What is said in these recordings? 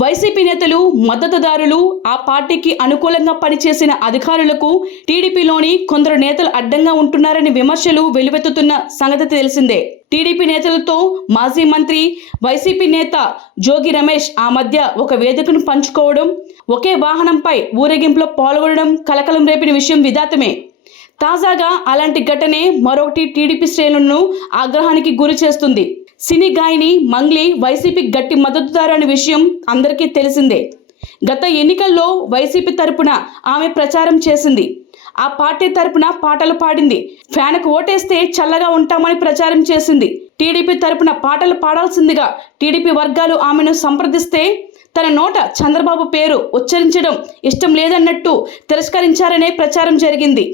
YCP నేతలు, మద్దతుదారులు, ఆ పార్టీకి అనుకూలంగా పనిచేసిన అధికారులకు టీడీపీలోని కొందరు నేతలు అడ్డంగా ఉంటున్నారని విమర్శలు వెలువెత్తుతున్న సంగతి తెలిసిందే. టీడీపీ నేతలతో మాజీ మంత్రి, వైసీపీ నేత జోగి రమేష్ ఆ మధ్య ఒక వేదికను పంచుకోవడం, ఒకే వాహనంపై ఊరేగింపులో పాల్గొనడం కలకలం రేపిన విషయం విదితమే. తాజాగా అలాంటి ఘటనే మరొకటి టీడీపీ శ్రేణులను ఆగ్రహానికి గురి చేస్తుంది. సినీ గాయని మంగ్లీ వైసీపీ గట్టి మద్దతుదారు అనే విషయం అందరికీ తెలిసిందే. గత ఎన్నికల్లో వైసీపీ తరపున ఆమె ప్రచారం చేసింది. ఆ పార్టీ తరపున పాటలు పాడింది. ఫ్యాన్కు ఓటేస్తే చల్లగా ఉంటామని ప్రచారం చేసింది. టీడీపీ తరపున పాటలు పాడాల్సిందిగా టీడీపీ వర్గాలు ఆమెను సంప్రదిస్తే తన నోట చంద్రబాబు పేరు ఉచ్చరించడం ఇష్టం లేదన్నట్టు తిరస్కరించారనే ప్రచారం జరిగింది.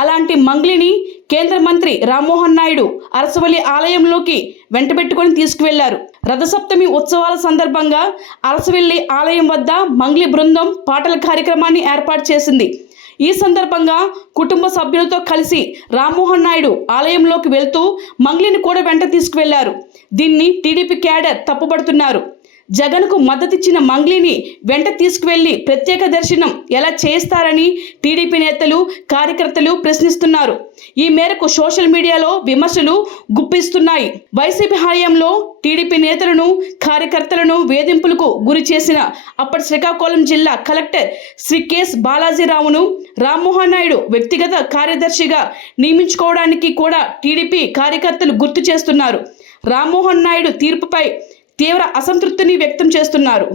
అలాంటి మంగ్లీని కేంద్ర మంత్రి రామ్మోహన్ నాయుడు అరసవల్లి ఆలయంలోకి వెంటబెట్టుకొని తీసుకువెళ్లారు. రథసప్తమి ఉత్సవాల సందర్భంగా అరసవల్లి ఆలయం వద్ద మంగ్లీ బృందం పాటల కార్యక్రమాన్ని ఏర్పాటు చేసింది. ఈ సందర్భంగా కుటుంబ సభ్యులతో కలిసి రామ్మోహన్ నాయుడు ఆలయంలోకి వెళ్తూ మంగ్లీని కూడా వెంట తీసుకువెళ్లారు. దీన్ని టీడీపీ క్యాడర్ తప్పుపడుతున్నారు. జగన్కు మద్దతిచ్చిన మంగ్లీని వెంట తీసుకువెళ్లి ప్రత్యేక దర్శనం ఎలా చేస్తారని టీడీపీ నేతలు, కార్యకర్తలు ప్రశ్నిస్తున్నారు. ఈ మేరకు సోషల్ మీడియాలో విమర్శలు గుప్పిస్తున్నాయి. వైసీపీ హయాంలో టీడీపీ నేతలను, కార్యకర్తలను వేధింపులకు గురి చేసిన అప్పటి శ్రీకాకుళం జిల్లా కలెక్టర్ శ్రీ కెఎస్ బాలాజీరావును రామ్మోహన్ నాయుడు వ్యక్తిగత కార్యదర్శిగా నియమించుకోవడానికి కూడా టీడీపీ కార్యకర్తలు గుర్తు చేస్తున్నారు. రామ్మోహన్ నాయుడు తీర్పుపై తీవ్ర అసంతృప్తిని వ్యక్తం చేస్తున్నారు.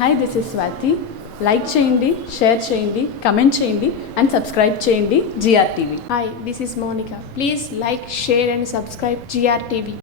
Hi, this is Swathi. Like చేయండి, షేర్ చేయండి, కమెంట్ చేయండి అండ్ సబ్స్క్రైబ్ చేయండి GR TV. Hi, this is Monica. Please like, share and subscribe GR TV.